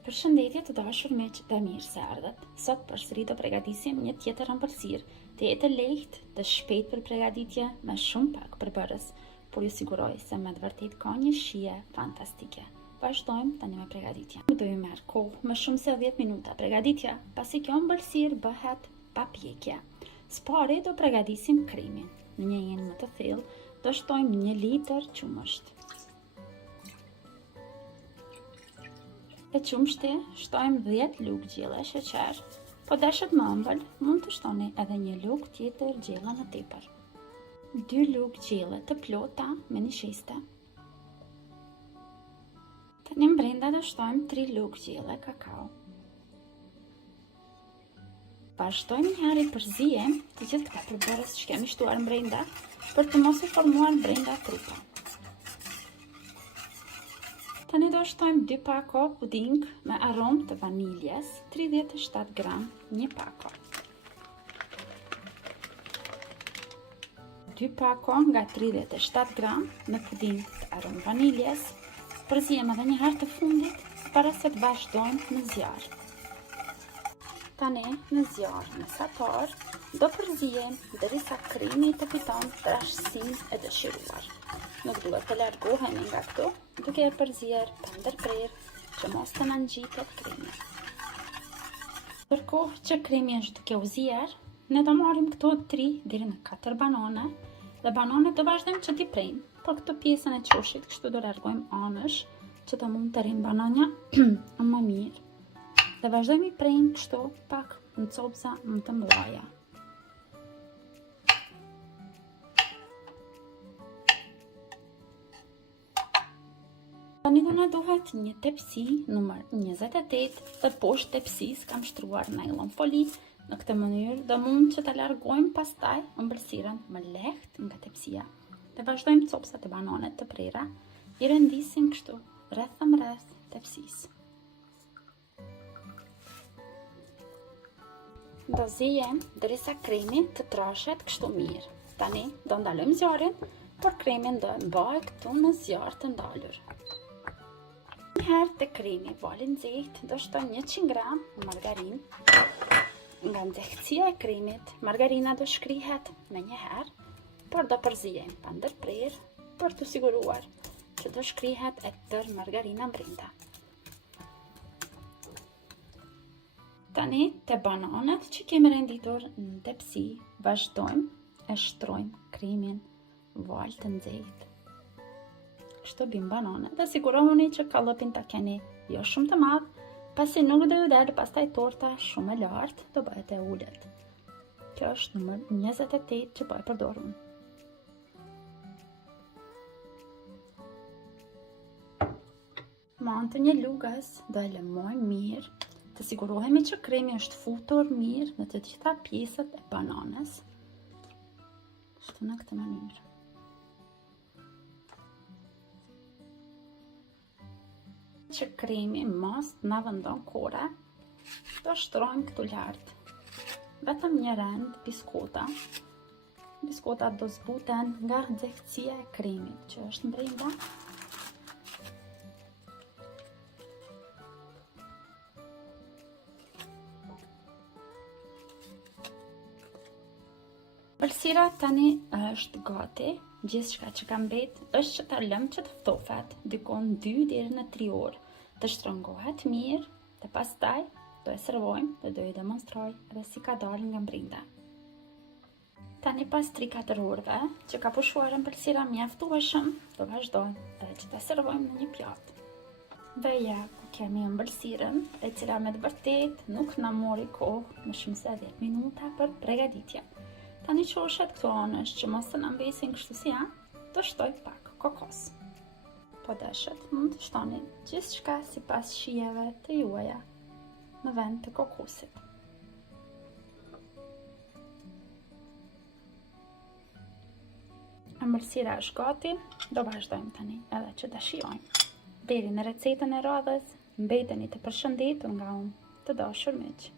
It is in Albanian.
Përshëndetje të dashur miq dhe mirë se ardhët. Sot përsëri do përgatisim një tjetër ëmbëlsirë të jetë e lehtë, të shpejtë për përgatitje, me shumë pak përbërës, por ju siguroj se me të vërtet ka një shije fantastike. Vazhdojmë tani me përgatitjen. Do ju merr kohë më shumë se 10 minuta përgatitja, pasi kjo ëmbëlsirë bëhet pa pjekje. Së pari do përgatisim kremin. Në një enë më të thellë do shtojmë 1 litër qumësht. E qumshti shtojmë 10 lugë gjelle sheqer, po deshet më ëmbël, mund të shtoni edhe 1 lugë tjetër gjella në tepër. 2 lugë gjelle të plota me një shiste. Tani brenda do shtojmë 3 lugë gjelle kakao. Vazhdojmë një herë i përzijem të gjithë këta përbërës që kemi shtuar brenda, për të mos u formuar brenda trupa. Tani do shtojmë 2 pako puding me aromë të vaniljes, 37 gram, 1 pako. 2 pako nga 37 gram me puding të aromë vaniljes. Përzijem edhe një herë të fundit para se të vazhdojmë në zjarr. Tani në zjarr mesatar do përzijem derisa kremi të fiton trashësinë e dëshiruar. Nuk duhet të largohemi nga këtu, duke e përzier pa ndërprer që mos të na ngjitet kremi. Ndërkohë që kremi është duke u zier, ne do marrim këto 3 deri në 4 banane dhe bananet do vazhdojmë që t'i prejmë, por këtë pjesën e çoshit kështu do largojmë anësh që të mund të rinë bananja më mirë. Dhe vazhdojmë i prejmë kështu pak në copëza më të mëdha. Tani do na duhet një tepsi numër 28 dhe poshtë tepsisë kam shtruar nylon foli. Në këtë mënyrë do mund që ta largojmë pastaj ëmbëlsirën më lehtë nga tepsia. Dhe vazhdojmë copëzat e bananet të prera, i rendisim kështu rreth tepsisë. Do zijem derisa kremi të trashet kështu mirë. Tani do ndalojmë zjarrin, por kremin do e mbaj këtu në zjarr të ndalur. Një herë të kremi vali nxehtë, do shtojmë 100 gram margarinë. Nga nxehtësia e kremit, margarina do shkrihet me një herë, por do përzijem pa ndërprer për të siguruar që do shkrihet e tërë margarina brenda. Tani të bananet që kemi renditur në tepsi, vazhdojmë e shtrojmë kremin val të nxehtë. Kështu bim bananet dhe sigurohuni që kallëpin ta keni jo shumë të madh, pasi nuk do ju dalë pastaj torta shumë e lartë, do bëhet e ulët. Kjo është numër 28 që po e përdor unë. Me anë të një lugës do e lëmojmë mirë, të sigurohemi që kremi është futur mirë në të gjitha pjesët e bananes. Kështu në këtë mënyrë. Që kremi mos na vendon kore, do shtrojmë këtu lart vetëm një rend biskota. Biskotat do zbuten nga nxehtësia e kremit që është brenda. Ëmbëlsira tani është gati. Gjithçka që ka mbet është që ta lëmë që të ftofet dikon 2 deri në 3 orë, të shtrëngohet mirë dhe pastaj do e servojmë dhe do i demonstroj edhe si ka dalë nga brenda. Tani pas 3-4 orëve që ka pushuar ëmbëlsira mjaftueshëm, do vazhdojmë dhe që ta servojmë në një pjatë. Dhe ja kemi ëmbëlsirën, e cila me të vërtet nuk na mori kohë më shumë se 10 minuta për përgatitje. Tani qoshet këto anësh që mos të na mbesin kështu si janë, do shtoj pak kokos. Po deshet mund të shtoni gjithçka sipas shijeve të juaja në vend të kokosit. Ëmbëlsira është gati, do vazhdojmë tani edhe që ta shijojmë. Deri në recetën e radhës, mbeteni të përshëndetur nga unë, të dashur miq.